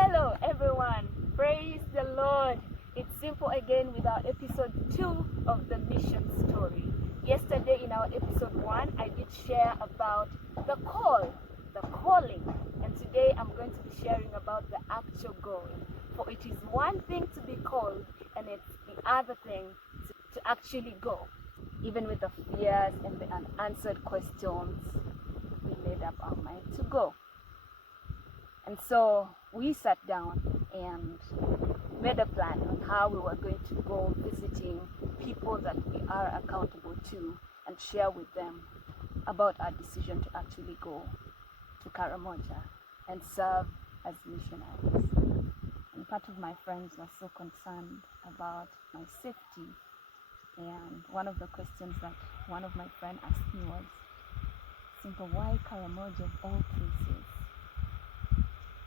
Hello everyone, praise the Lord. It's Simple again with our episode 2 of the mission story. Yesterday in our episode 1, I did share about the call, the calling, and today I'm going to be sharing about the actual going. For it is one thing to be called and it's the other thing to actually go. Even with the fears and the unanswered questions, we made up our mind to go. And so we sat down and made a plan on how we were going to go visiting people that we are accountable to and share with them about our decision to actually go to Karamoja and serve as missionaries. And part of my friends were so concerned about my safety. And one of the questions that one of my friends asked me was, Simple, why Karamoja of all places?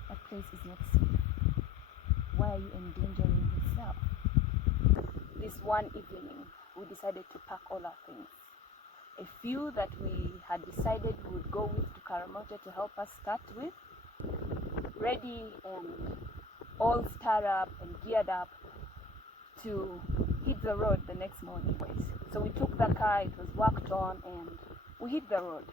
That place is not safe. Why are you endangering yourself? This one evening, we decided to pack all our things. A few that we had decided we would go with to Karamoja to help us start with, ready and all stirred up and geared up to hit the road the next morning. So we took the car, it was worked on, and we hit the road.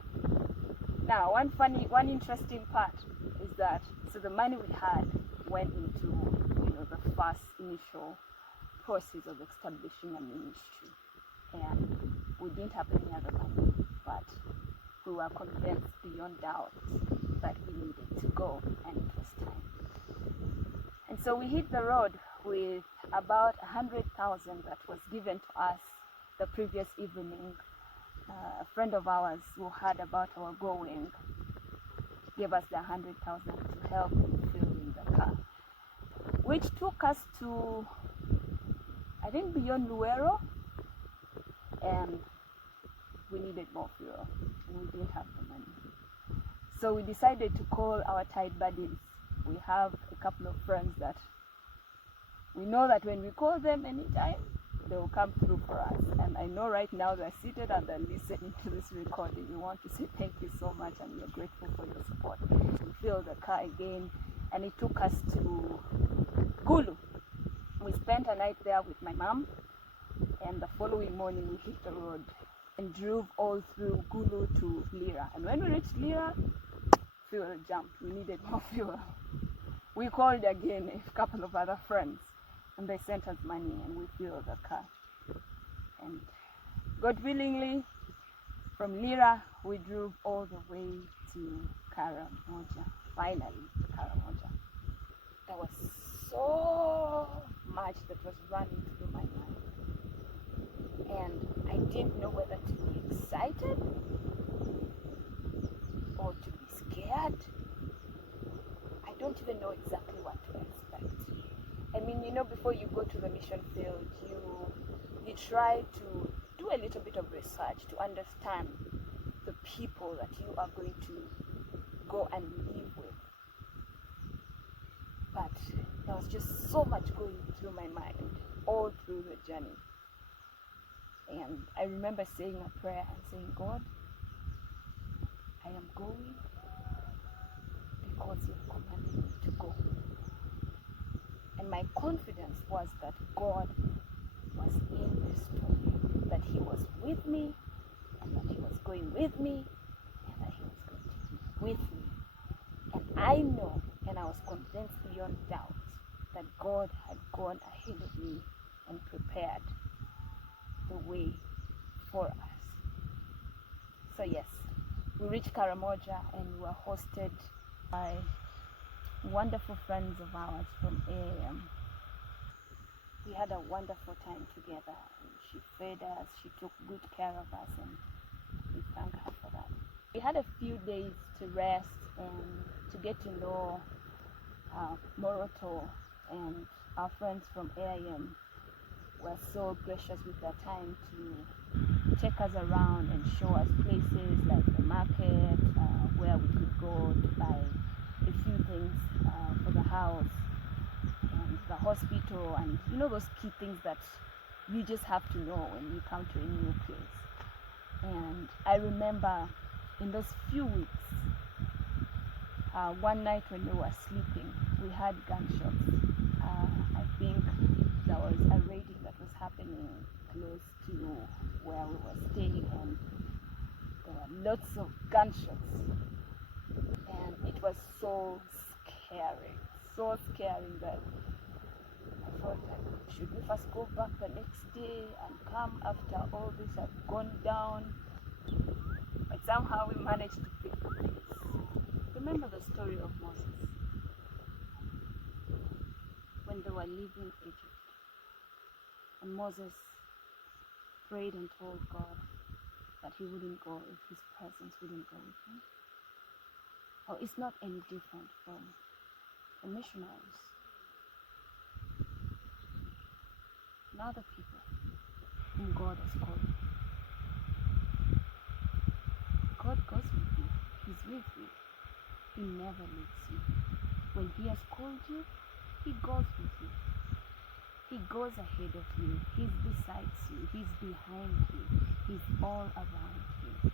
Now, one interesting part is that, so the money we had went into, the first initial process of establishing a ministry. And we didn't have any other money, but we were convinced beyond doubt that we needed to go, and it was time. And so we hit the road with about 100,000 that was given to us the previous evening. A friend of ours who heard about our going gave us the 100,000 to help in filling the car, which took us to, I think, beyond Luero, and we needed more fuel, and we didn't have the money. So we decided to call our tight buddies. We have a couple of friends that we know that when we call them anytime, they will come through for us. And I know right now they're seated and they're listening to this recording. We want to say thank you so much, and we're grateful for your support. We filled the car again, and it took us to Gulu. We spent a night there with my mom, and the following morning we hit the road and drove all through Gulu to Lira. And when we reached Lira, fuel jumped. We needed more fuel. We called again a couple of other friends, and they sent us money, and we filled the car. And God willingly, from Lira, we drove all the way to Karamoja, finally to Karamoja. There was so much that was running through my mind. And I didn't know whether to be excited or to be scared. I don't even know exactly what to expect. I mean, before you go to the mission field, you try to do a little bit of research to understand the people that you are going to go and live with. But there was just so much going through my mind all through the journey. And I remember saying a prayer and saying, God, I am going because you've commanded me to go. And my confidence was that God was in the story, that He was with me, and that He was going with me, and that He was going to be with me. And I know, and I was convinced beyond doubt, that God had gone ahead of me and prepared the way for us. So yes, we reached Karamoja and we were hosted by wonderful friends of ours from AAM. We had a wonderful time together. She fed us, she took good care of us, and we thank her for that. We had a few days to rest and to get to know Moroto, and our friends from AIM were so gracious with their time to take us around and show us places like the market, where we could go to buy a few things for the house, and the hospital, and those key things that you just have to know when you come to a new place. And I remember in those few weeks, one night when we were sleeping, we had gunshots. I think there was a raiding that was happening close to where we were staying, and there were lots of gunshots, and it was so scary that I thought, like, should we first go back the next day and come after all this had gone down? But somehow we managed to pick the place. Remember the story of Moses when they were leaving Egypt, and Moses prayed and told God that he wouldn't go if his presence wouldn't go with him. Well, it's not any different from the missionaries and other people whom God has called. God goes with you. He's with you. He never leaves you. When he has called you, he goes with you. He goes ahead of you. He's beside you. He's behind you. He's all around you.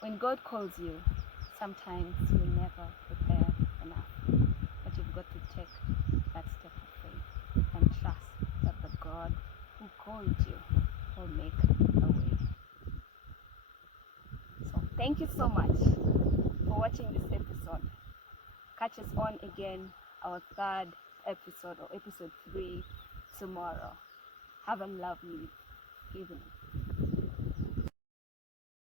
When God calls you, sometimes you're never prepared enough. But you've got to take that step of faith and trust that the God who called you will make a way. So thank you so much for watching this episode. Catch us on again, our third episode, or episode 3, tomorrow. Have a lovely evening.